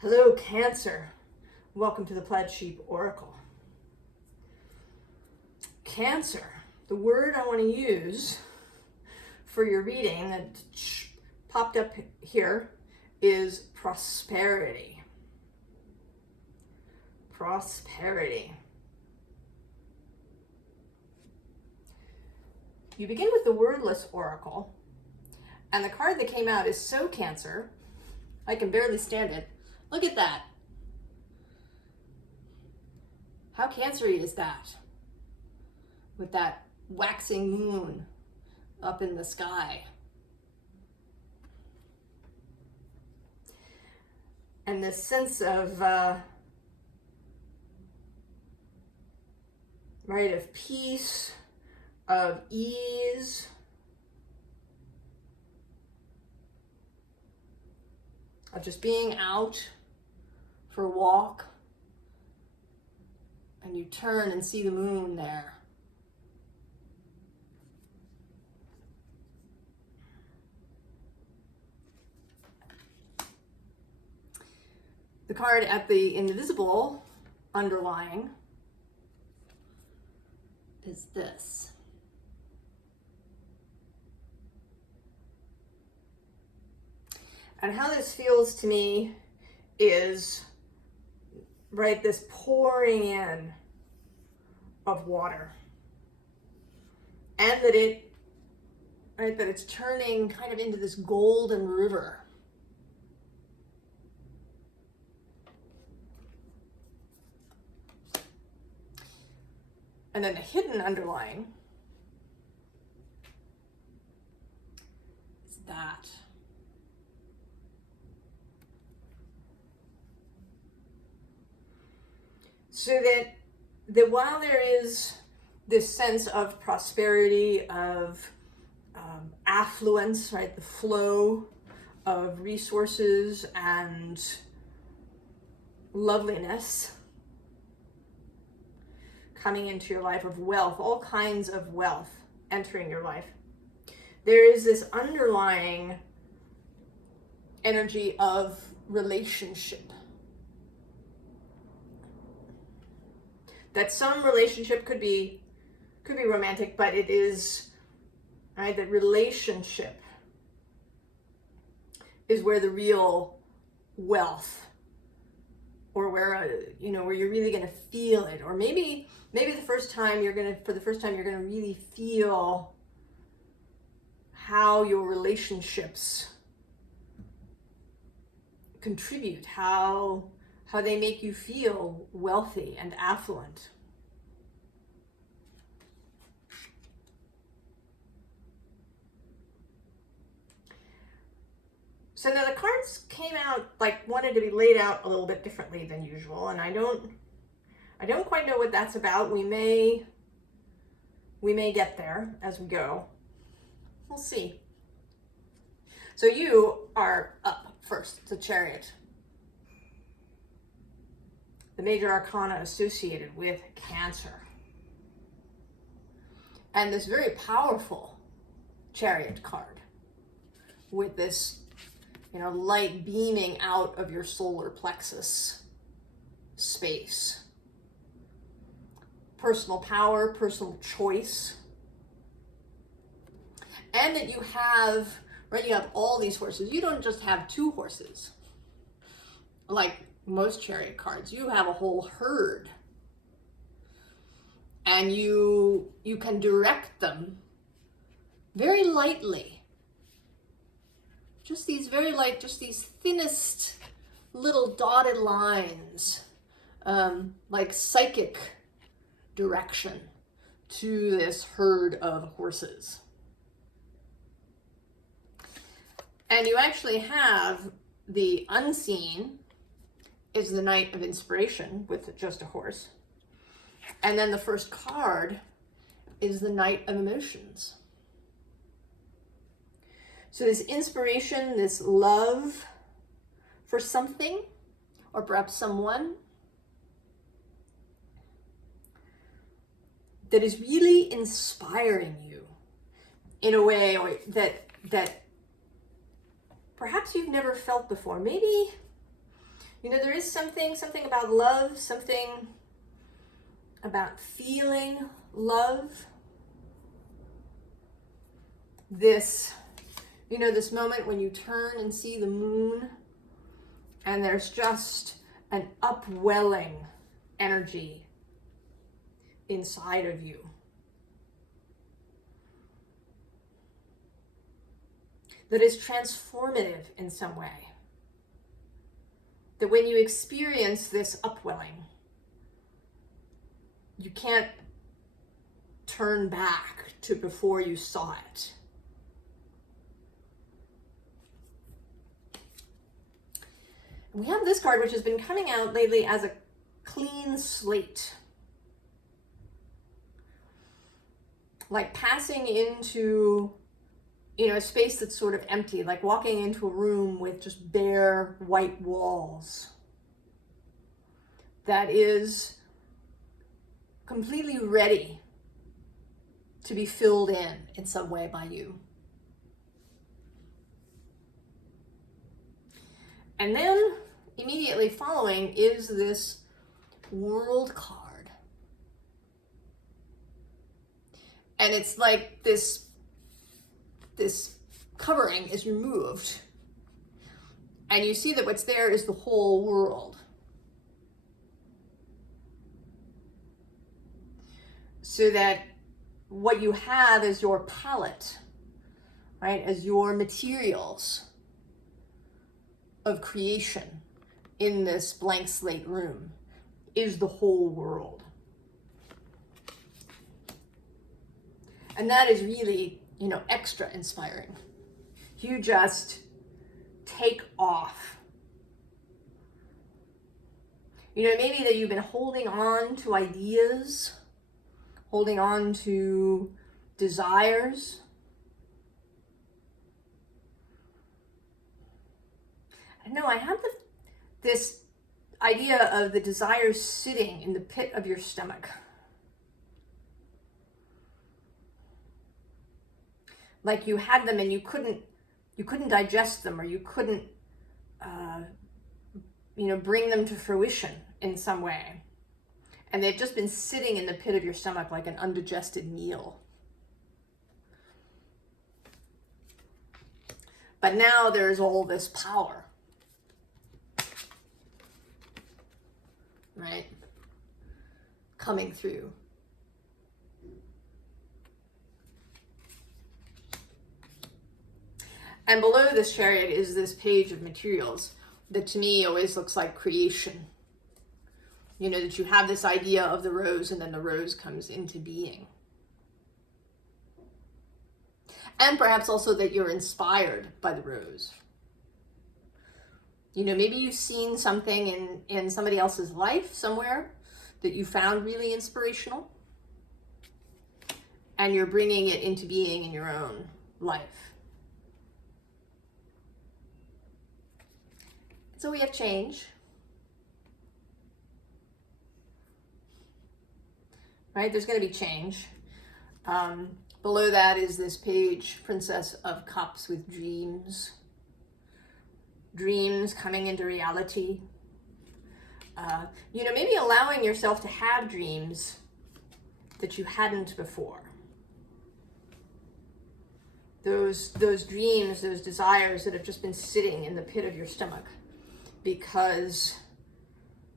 Hello, Cancer. Welcome to the Plaid Sheep Oracle. Cancer, the word I want to use for your reading that popped up here is prosperity. Prosperity. You begin with the Wordless Oracle, and the card that came out is so Cancer, I can barely stand it. Look at that. How Cancer-y is that? With that waxing moon up in the sky. And this sense of, right, of peace, of ease, of just being out for a walk, and you turn and see the moon there. The card at the invisible underlying is this. And how this feels to me is, right, this pouring in of water. And that it, right, that it's turning kind of into this golden river. And then the hidden underlying is that. So that while there is this sense of prosperity, of affluence, right, the flow of resources and loveliness coming into your life, of wealth, all kinds of wealth entering your life, there is this underlying energy of relationship. That some relationship could be romantic, but it is, right, that relationship is where the real wealth, or where where you're really going to feel it, or maybe for the first time you're going to really feel how your relationships contribute, how they make you feel wealthy and affluent. So now the cards came out, wanted to be laid out a little bit differently than usual, and I don't quite know what that's about. We may get there as we go. We'll see. So you are up first, the Chariot. The major arcana associated with Cancer. And this very powerful Chariot card with this, light beaming out of your solar plexus space. Personal power, personal choice. And that you have all these horses. You don't just have two horses. Like most Chariot cards, you have a whole herd, and you can direct them very lightly, just these very light, just these thinnest little dotted lines, like psychic direction to this herd of horses. And you actually have the unseen is the Knight of Inspiration with just a horse. And then the first card is the Knight of Emotions. So this inspiration, this love for something, or perhaps someone, that is really inspiring you in a way that perhaps you've never felt before. Maybe You know, there is something about love, something about feeling love. This, you know, this moment when you turn and see the moon and there's just an upwelling energy inside of you. That is transformative in some way. That when you experience this upwelling, you can't turn back to before you saw it. We have this card, which has been coming out lately as a clean slate. Like passing into, you know, a space that's sort of empty, like walking into a room with just bare white walls. That is completely ready to be filled in some way by you. And then immediately following is this World card. And it's like this covering is removed. And you see that what's there is the whole world. So that what you have as your palette, right, as your materials of creation in this blank slate room is the whole world. And that is really, you know, extra inspiring. You just take off. You know, maybe that you've been holding on to ideas, holding on to desires. No, I have this idea of the desires sitting in the pit of your stomach. Like you had them and you couldn't digest them, or you couldn't, you know, bring them to fruition in some way. And they've just been sitting in the pit of your stomach like an undigested meal. But now there's all this power. Right? Coming through. And below this chariot is this page of materials that to me always looks like creation. You know, that you have this idea of the rose and then the rose comes into being. And perhaps also that you're inspired by the rose. You know, maybe you've seen something in somebody else's life somewhere that you found really inspirational, and you're bringing it into being in your own life. So we have change. Right? There's going to be change. Below that is this page, Princess of Cups with dreams. Dreams coming into reality. You know, maybe allowing yourself to have dreams that you hadn't before. Those dreams, those desires that have just been sitting in the pit of your stomach because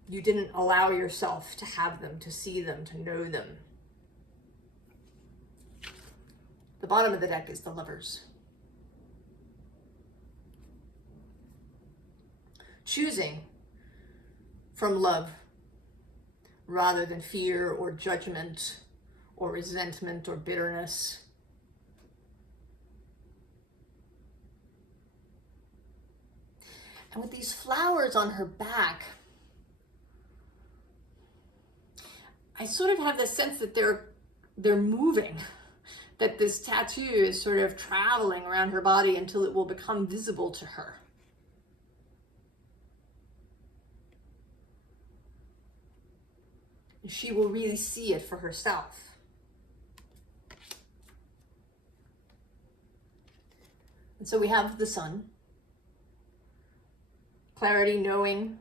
you didn't allow yourself to have them, to see them, to know them. The bottom of the deck is the Lovers. Choosing from love rather than fear or judgment or resentment or bitterness. And with these flowers on her back, I sort of have the sense that they're moving, that this tattoo is sort of traveling around her body until it will become visible to her. She will really see it for herself. And so we have the sun. Clarity, knowing,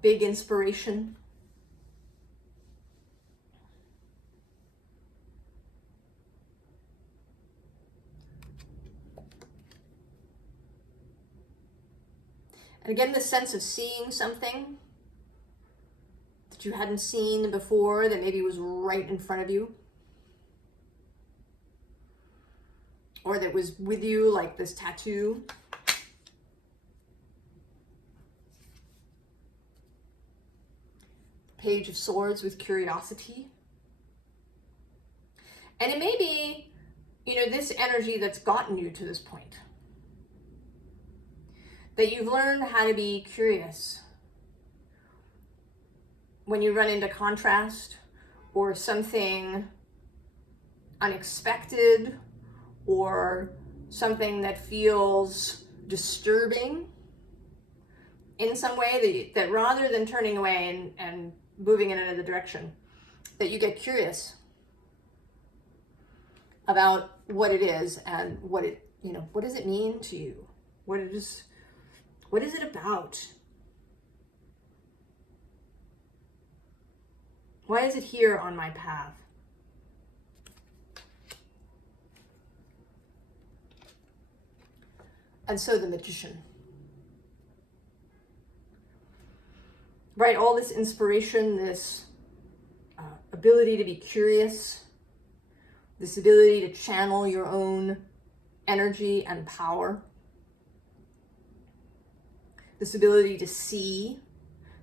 big inspiration. And again, the sense of seeing something that you hadn't seen before, that maybe was right in front of you, or that was with you, like this tattoo. Page of Swords with curiosity. And it may be, you know, this energy that's gotten you to this point. That you've learned how to be curious when you run into contrast or something unexpected or something that feels disturbing in some way, that rather than turning away and moving in another direction, that you get curious about what it is and what it, you know, what does it mean to you? What is it about? Why is it here on my path? And so the Magician. Right, all this inspiration, this ability to be curious, this ability to channel your own energy and power, this ability to see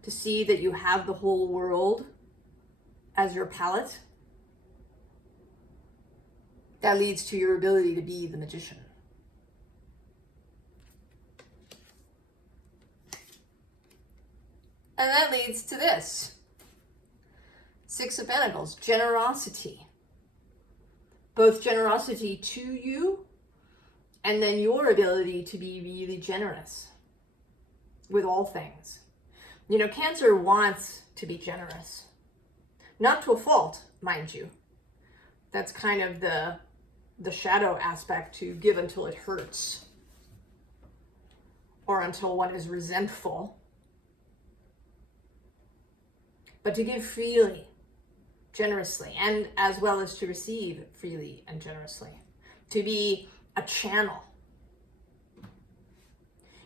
that you have the whole world as your palette, that leads to your ability to be the magician. And that leads to this. Six of Pentacles, generosity. Both generosity to you and then your ability to be really generous with all things. You know, Cancer wants to be generous. Not to a fault, mind you. That's kind of the shadow aspect, to give until it hurts. Or until one is resentful. But to give freely, generously, and as well as to receive freely and generously. To be a channel.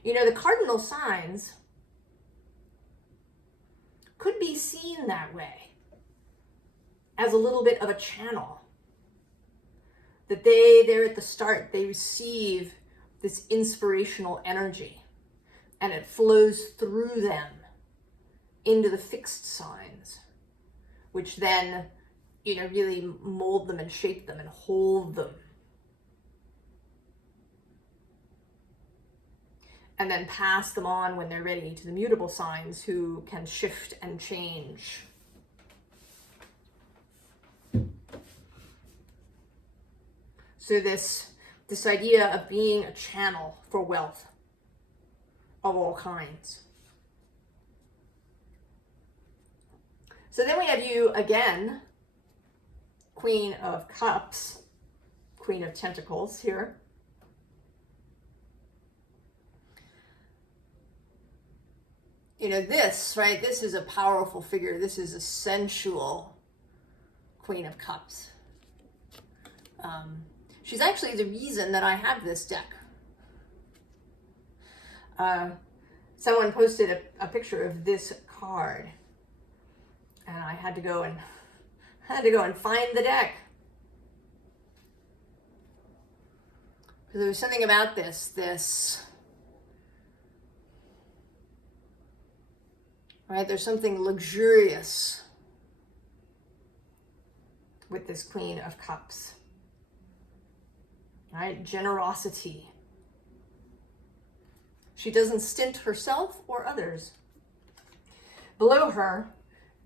You know, the cardinal signs could be seen that way, as a little bit of a channel. That they're at the start, they receive this inspirational energy, and it flows through them into the fixed signs, which then, you know, really mold them and shape them and hold them. And then pass them on when they're ready to the mutable signs, who can shift and change. So this idea of being a channel for wealth of all kinds. So then we have you again, Queen of Cups, Queen of Pentacles here. You know, this, right, this is a powerful figure. This is a sensual Queen of Cups. She's actually the reason that I have this deck. Someone posted a picture of this card, and I had to go and find the deck. Because there was something about this, right? There's something luxurious with this Queen of Cups. Right? Generosity. She doesn't stint herself or others. Below her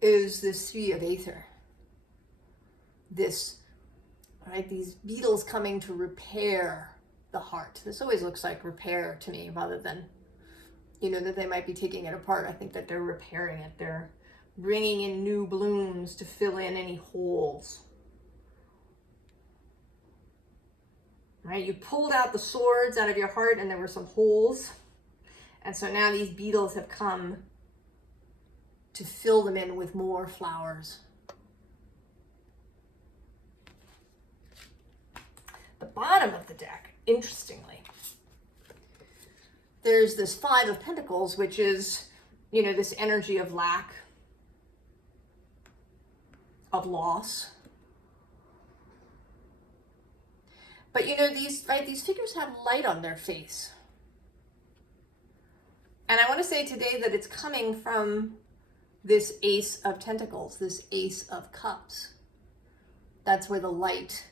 is this Three of Aether. This, right? These beetles coming to repair the heart. This always looks like repair to me, rather than, you know, that they might be taking it apart. I think that they're repairing it. They're bringing in new blooms to fill in any holes. Right? You pulled out the swords out of your heart and there were some holes. And so now these beetles have come to fill them in with more flowers. The bottom of the deck, interestingly, there's this Five of Pentacles, which is, you know, this energy of lack, of loss. But you know, these figures have light on their face. And I want to say today that it's coming from this Ace of Pentacles, this Ace of Cups. That's where the light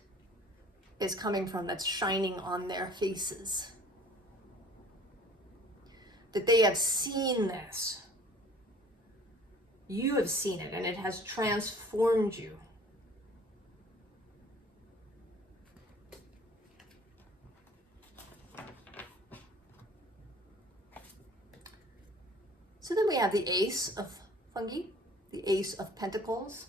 is coming from, that's shining on their faces. That they have seen this. You have seen it, and it has transformed you. So then we have the Ace of Fungi, the Ace of Pentacles.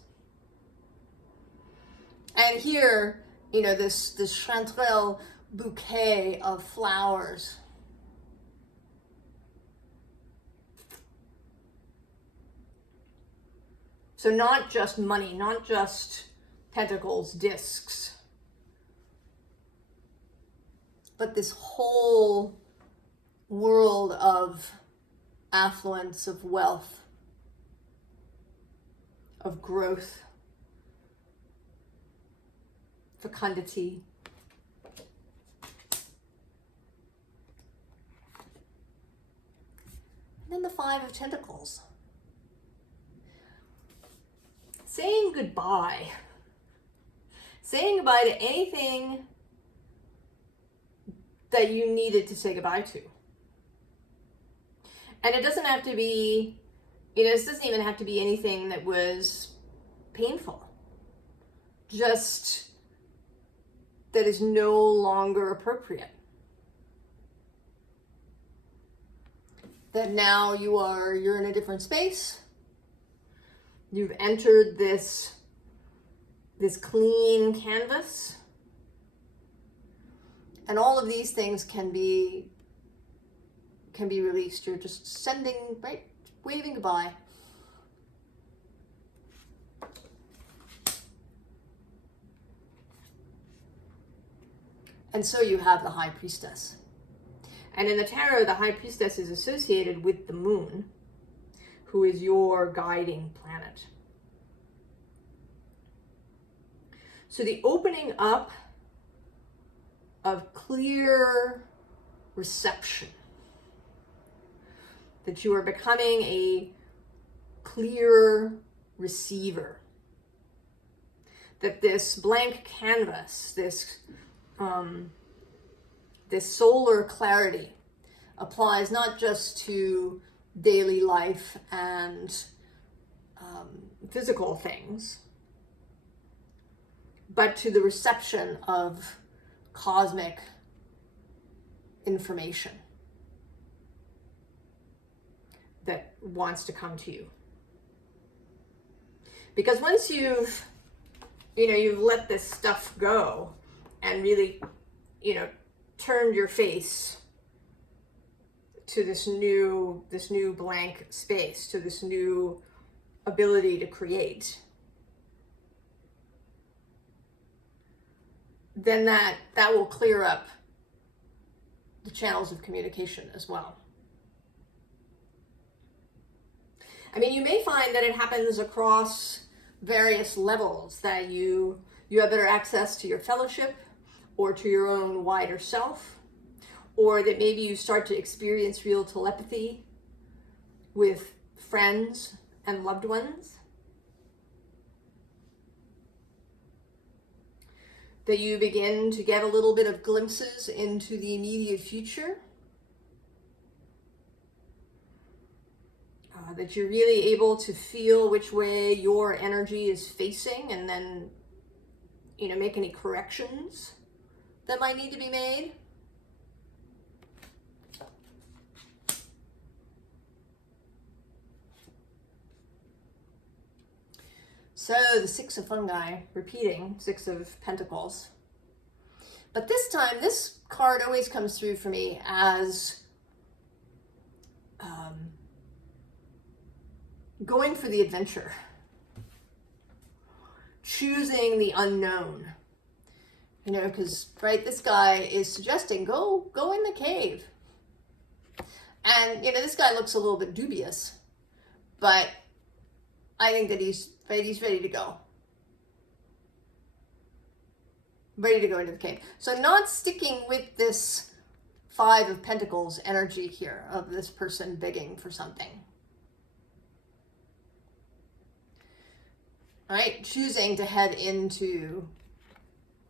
And here, you know, this chanterelle bouquet of flowers. So not just money, not just pentacles, discs, but this whole world of affluence, of wealth, of growth, fecundity. And then the Five of Tentacles. Saying goodbye. Saying goodbye to anything that you needed to say goodbye to. And it doesn't have to be, you know, this doesn't even have to be anything that was painful. Just that is no longer appropriate. That now you're in a different space. You've entered this clean canvas. And all of these things can be released. You're just sending, right, waving goodbye. And so you have the High Priestess. And in the tarot, the High Priestess is associated with the moon, who is your guiding planet. So the opening up of clear reception, that you are becoming a clear receiver, that this blank canvas, this solar clarity applies not just to daily life and physical things, but to the reception of cosmic information that wants to come to you. Because once you've let this stuff go and really, turned your face to this new blank space, to this new ability to create, then that will clear up the channels of communication as well. I mean, you may find that it happens across various levels, that you have better access to your fellowship or to your own wider self, or that maybe you start to experience real telepathy with friends and loved ones, that you begin to get a little bit of glimpses into the immediate future, that you're really able to feel which way your energy is facing, and then, make any corrections that might need to be made. So the Six of Fungi, repeating, Six of Pentacles. But this time, this card always comes through for me as going for the adventure, choosing the unknown. You know, because, right, this guy is suggesting go in the cave. And, you know, this guy looks a little bit dubious, but I think that he's ready to go. Ready to go into the cave. So not sticking with this Five of Pentacles energy here of this person begging for something. Right? Choosing to head into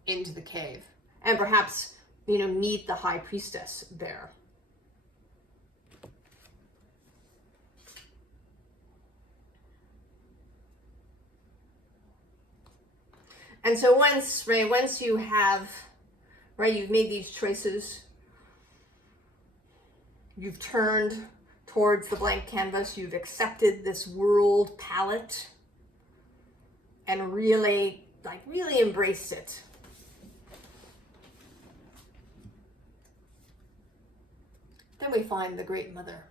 the cave. And perhaps, you know, meet the High Priestess there. And so once you have, you've made these choices, you've turned towards the blank canvas, you've accepted this world palette, and really embraced it. Then we find the Great Mother,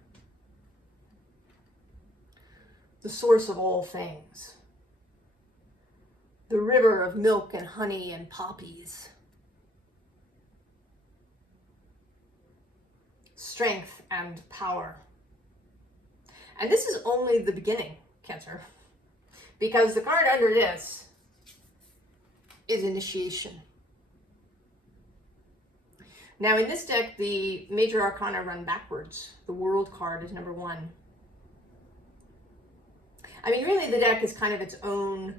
the source of all things. The river of milk and honey and poppies. Strength and power. And this is only the beginning, Cancer. Because the card under this is initiation. Now in this deck, the major arcana run backwards. The World card is number 1. I mean, really the deck is kind of its own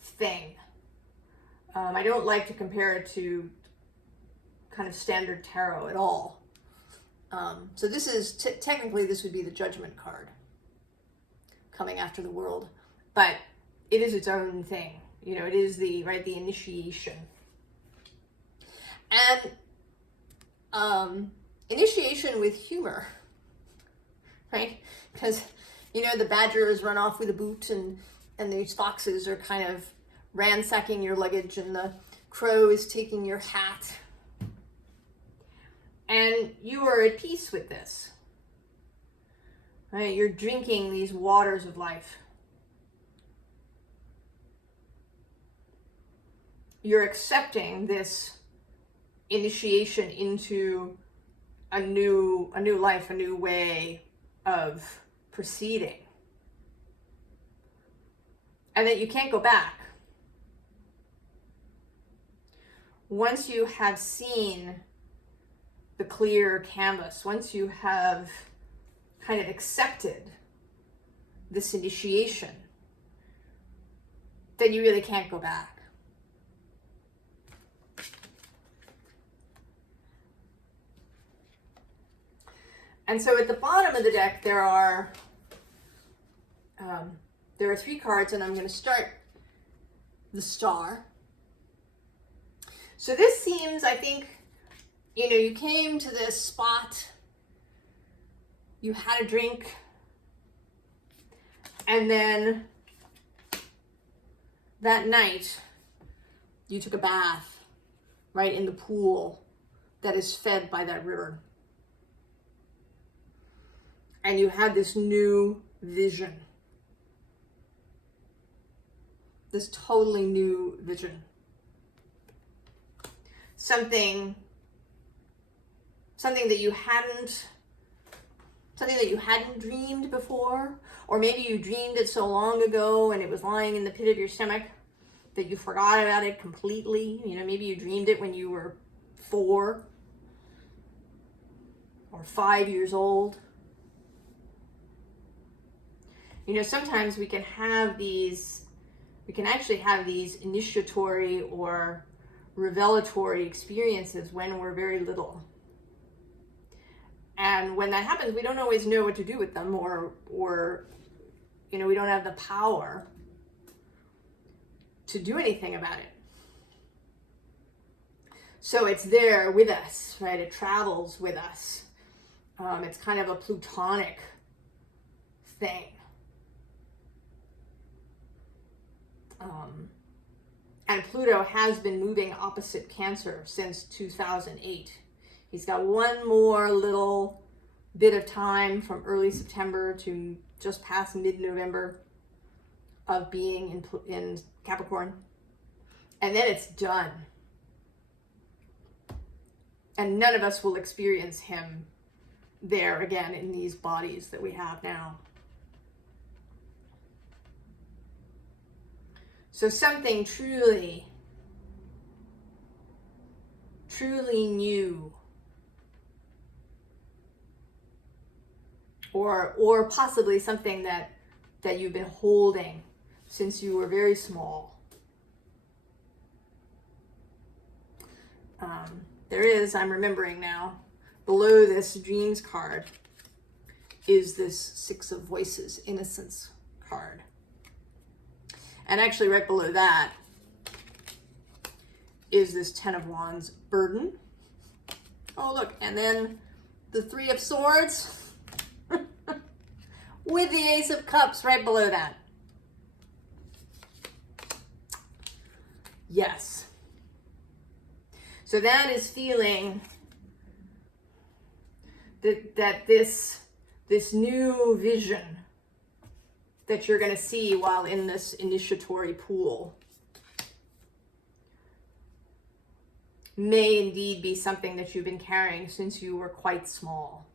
thing. I don't like to compare it to kind of standard tarot at all. So this is, technically this would be the Judgment card coming after the World, but it is its own thing. You know, it is the initiation. And initiation with humor, right? Because, you know, the badgers run off with a boot and these foxes are kind of ransacking your luggage and the crow is taking your hat. And you are at peace with this, right? You're drinking these waters of life. You're accepting this initiation into a new life, a new way of proceeding. And that you can't go back. Once you have seen the clear canvas, once you have kind of accepted this initiation, then you really can't go back. And so at the bottom of the deck, there are 3 cards, and I'm going to start the Star. So this seems, I think, you know, you came to this spot, you had a drink, and then that night you took a bath, right, in the pool that is fed by that river. And you had this new vision. This totally new vision. Something that you hadn't dreamed before, or maybe you dreamed it so long ago and it was lying in the pit of your stomach that you forgot about it completely. You know, maybe you dreamed it when you were 4 or 5 years old. You know, sometimes we can actually have these initiatory or revelatory experiences when we're very little. And when that happens, we don't always know what to do with them, or you know, we don't have the power to do anything about it. So it's there with us, right? It travels with us. It's kind of a plutonic thing. And Pluto has been moving opposite Cancer since 2008. He's got one more little bit of time from early September to just past mid-November of being in Capricorn. And then it's done. And none of us will experience him there again in these bodies that we have now. So something truly, truly new, or possibly something that you've been holding since you were very small. There is, I'm remembering now, below this Dreams card is this Six of Voices, Innocence card. And actually right below that is this Ten of Wands, Burden. Oh, look, and then the Three of Swords with the Ace of Cups right below that. Yes. So that is feeling that this new vision that you're going to see while in this initiatory pool may indeed be something that you've been carrying since you were quite small.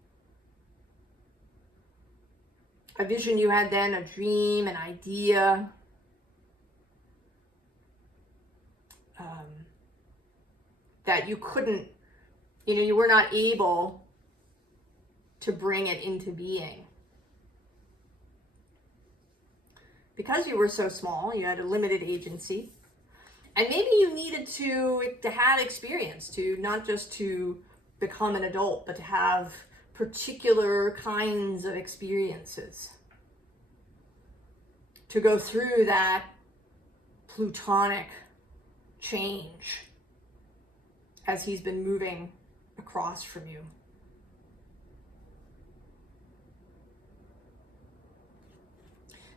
A vision you had then, a dream, an idea. That you couldn't, you were not able to bring it into being. Because you were so small, you had a limited agency. And maybe you needed to have experience, to not just to become an adult, but to have particular kinds of experiences. To go through that plutonic change as he's been moving across from you.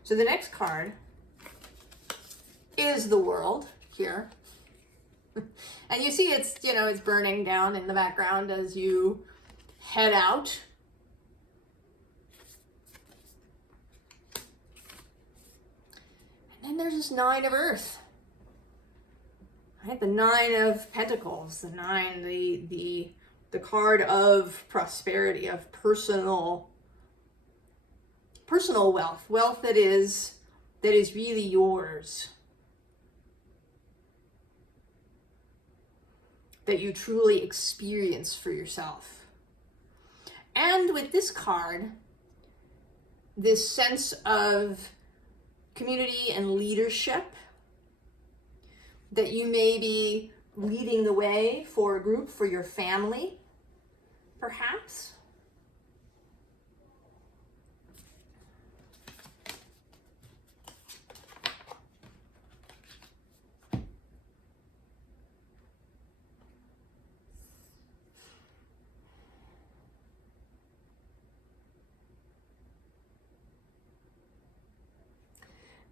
So the next card is the World here. And you see it's, it's burning down in the background as you head out. And then there's this Nine of Earth. Right? The Nine of Pentacles, the nine, the card of prosperity, of personal wealth that is really yours, that you truly experience for yourself. And with this card, this sense of community and leadership, that you may be leading the way for a group, for your family, perhaps.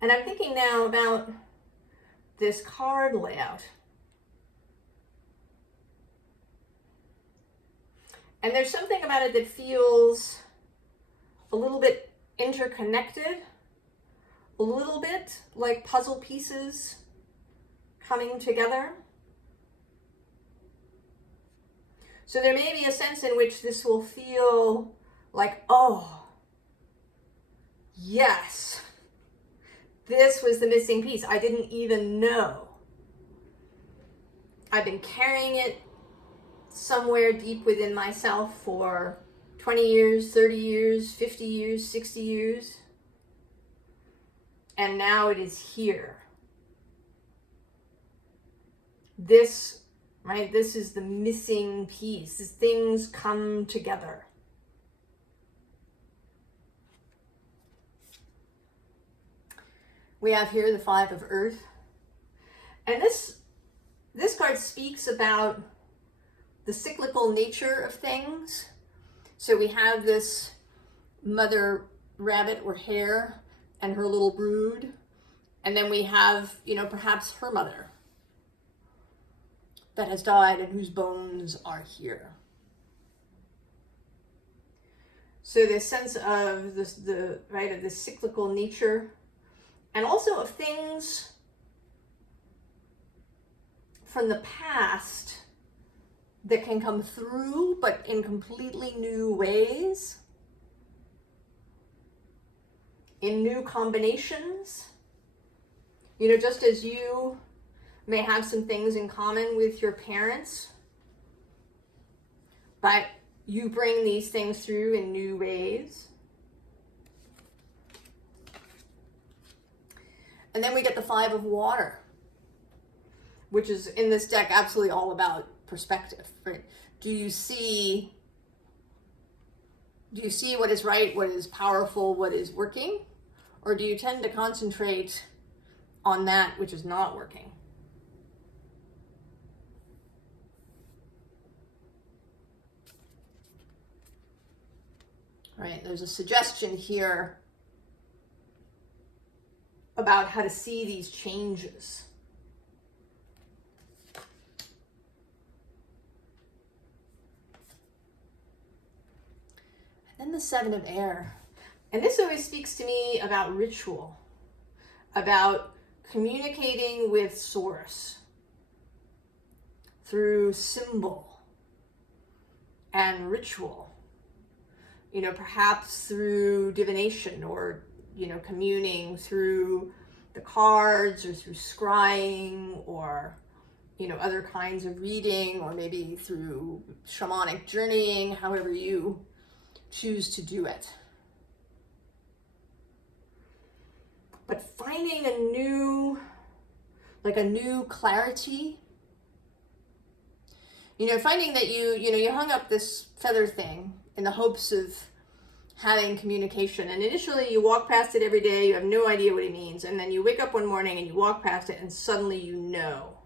And I'm thinking now about this card layout. And there's something about it that feels a little bit interconnected, a little bit like puzzle pieces coming together. So there may be a sense in which this will feel like, oh, yes, this was the missing piece. I didn't even know. I've been carrying it somewhere deep within myself for 20 years, 30 years, 50 years, 60 years. And now it is here. This, right, this is the missing piece. These things come together. We have here the Five of Earth. And this card speaks about the cyclical nature of things. So we have this mother rabbit or hare and her little brood. And then we have, perhaps her mother that has died and whose bones are here. So this sense of this, of this cyclical nature, and also of things from the past that can come through, but in completely new ways, in new combinations. You know, just as you may have some things in common with your parents, but you bring these things through in new ways. And then we get the 5 of water, which is in this deck absolutely all about perspective, right? Do you see what is right, what is powerful, what is working? Or do you tend to concentrate on that which is not working? Right, there's a suggestion here about how to see these changes. And then the 7 of air. And this always speaks to me about ritual, about communicating with source through symbol and ritual. You know, perhaps through divination, or, you know, communing through the cards, or through scrying, or, you know, other kinds of reading, or maybe through shamanic journeying, however you choose to do it. But finding a new clarity, you know, finding that you hung up this feather thing in the hopes of having communication. And initially you walk past it every day, you have no idea what it means. And then you wake up one morning and you walk past it and suddenly you know.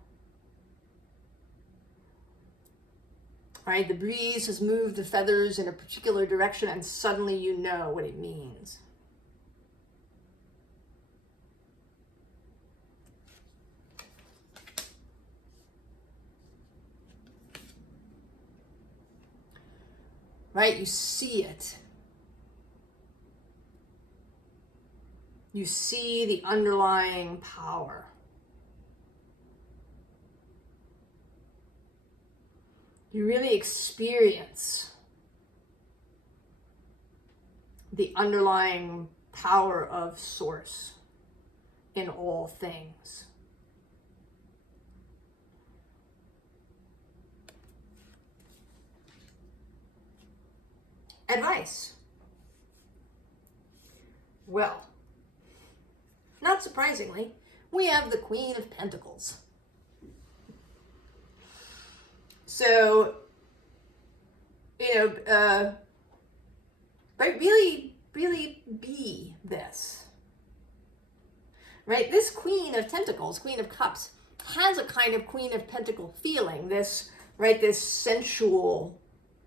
Right? The breeze has moved the feathers in a particular direction and suddenly you know what it means. Right? You see it. You see the underlying power. You really experience the underlying power of source in all things. Advice. Well, not surprisingly, we have the Queen of Pentacles. So, but really be this. Right? This Queen of Pentacles, Queen of Cups, has a kind of Queen of Pentacle feeling. This sensual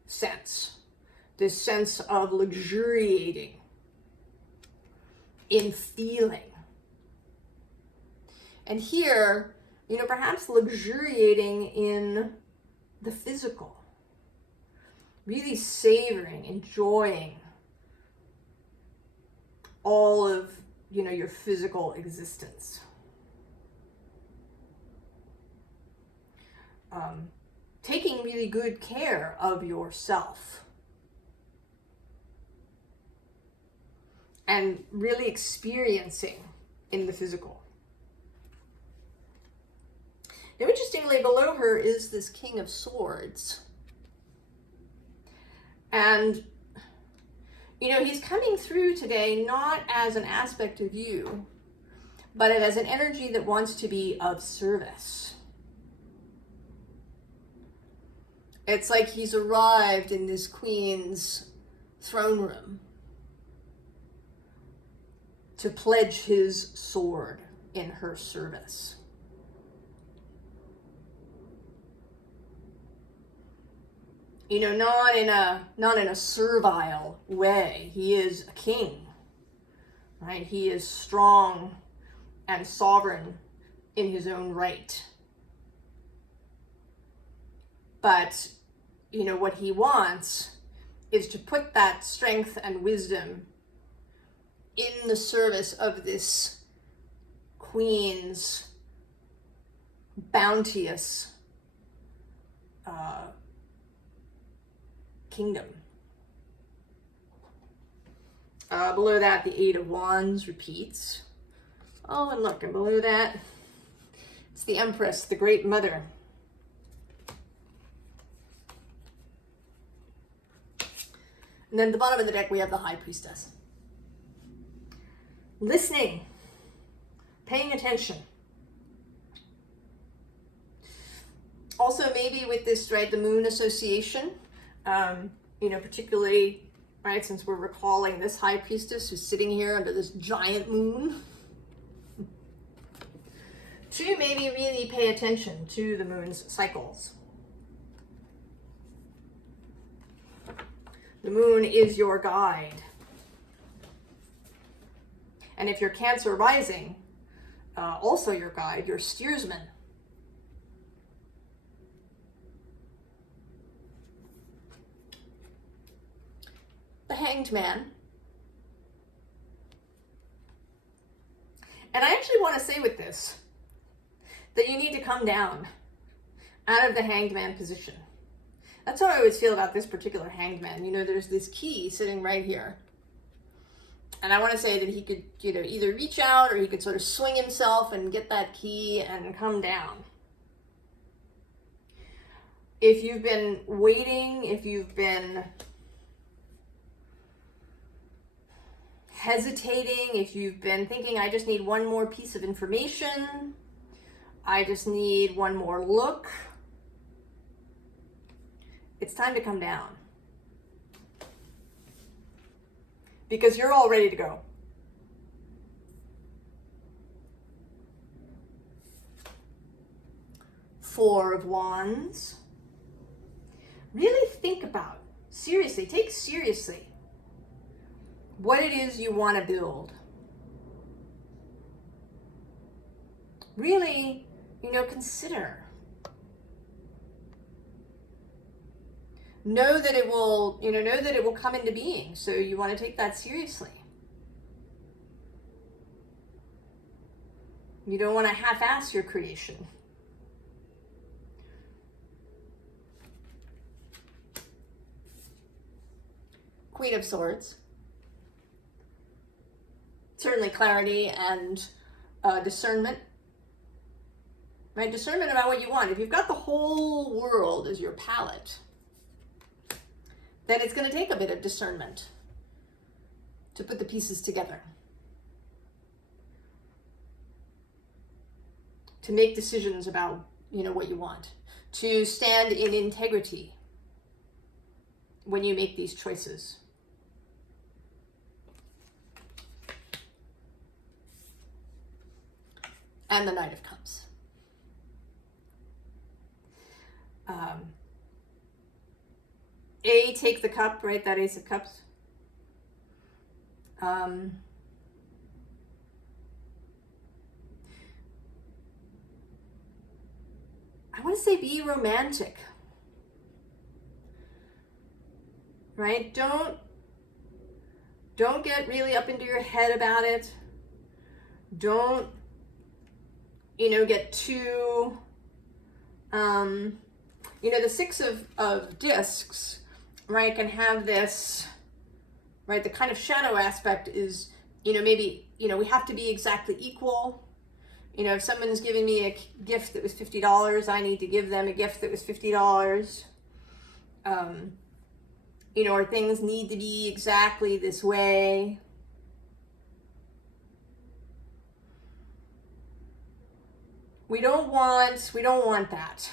sense. This sense of luxuriating in feeling. And here, perhaps luxuriating in the physical. Really savoring, enjoying all of, your physical existence. Taking really good care of yourself. And really experiencing in the physical. Now, interestingly, below her is this King of Swords. And, he's coming through today not as an aspect of you, but as an energy that wants to be of service. It's like he's arrived in this queen's throne room to pledge his sword in her service. Not in a servile way. He is a king, right? He is strong and sovereign in his own right. But, what he wants is to put that strength and wisdom in the service of this queen's bounteous kingdom. Below that, the Eight of Wands repeats. Oh, and look, and below that, it's the Empress, the Great Mother. And then at the bottom of the deck, we have the High Priestess. Listening, paying attention. Also, maybe with this, right, the Moon association, you know, particularly, right, since we're recalling this High Priestess who's sitting here under this giant moon, to maybe really pay attention to the moon's cycles. The moon is your guide. And if you're Cancer rising, also your guide, your steersman. The Hanged Man. And I actually want to say with this, that you need to come down out of the Hanged Man position. That's how I always feel about this particular Hanged Man. You know, there's this key sitting right here. And I want to say that he could, you know, either reach out or he could sort of swing himself and get that key and come down. If you've been waiting, if you've been hesitating, if you've been thinking, I just need one more piece of information, I just need one more look, it's time to come down. Because you're all ready to go. Four of Wands. Really think about, seriously, take seriously what it is you want to build. Really, you know, consider. Know that it will, you know that it will come into being. So you want to take that seriously. You don't want to half-ass your creation. Queen of Swords. Certainly clarity and discernment. Right? Discernment about what you want. If you've got the whole world as your palette, then it's going to take a bit of discernment to put the pieces together. To make decisions about, you know, what you want. To stand in integrity when you make these choices. And the Knight of Cups. Take the cup, right? That Ace of Cups. I want to say be romantic. Right? Don't get really up into your head about it. Don't, you know, get too, you know, the Six of Discs, right, can have this, right, the kind of shadow aspect is, you know, maybe, you know, we have to be exactly equal. You know, if someone's giving me a gift that was $50, I need to give them a gift that was $50. You know, or things need to be exactly this way. We don't want that.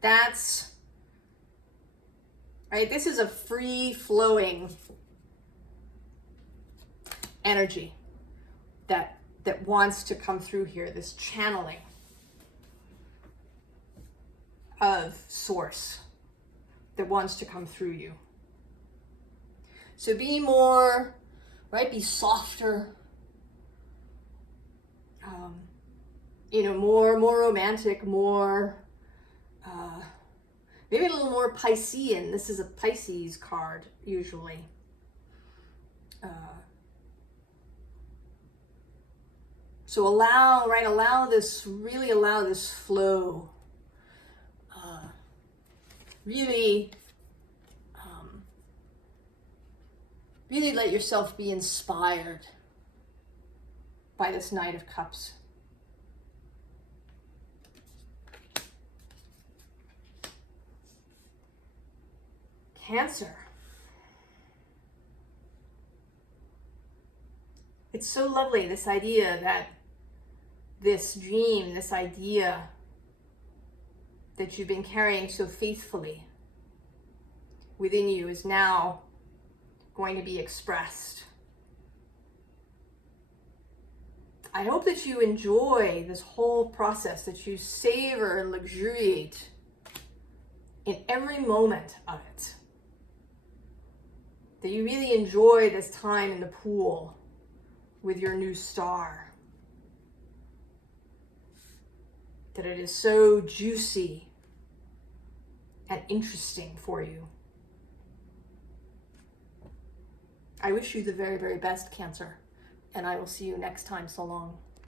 That's, right, this is a free-flowing energy that wants to come through here, this channeling of source that wants to come through you. So be more, right, be softer, you know, more romantic, more, maybe a little more Piscean. This is a Pisces card, usually. So allow this, really allow this flow. Really, really let yourself be inspired by this Knight of Cups. Cancer. It's so lovely, this idea that this dream, this idea that you've been carrying so faithfully within you is now going to be expressed. I hope that you enjoy this whole process, that you savor and luxuriate in every moment of it. That you really enjoy this time in the pool with your new star. That it is so juicy and interesting for you. I wish you the very, very best, Cancer, and I will see you next time. So long.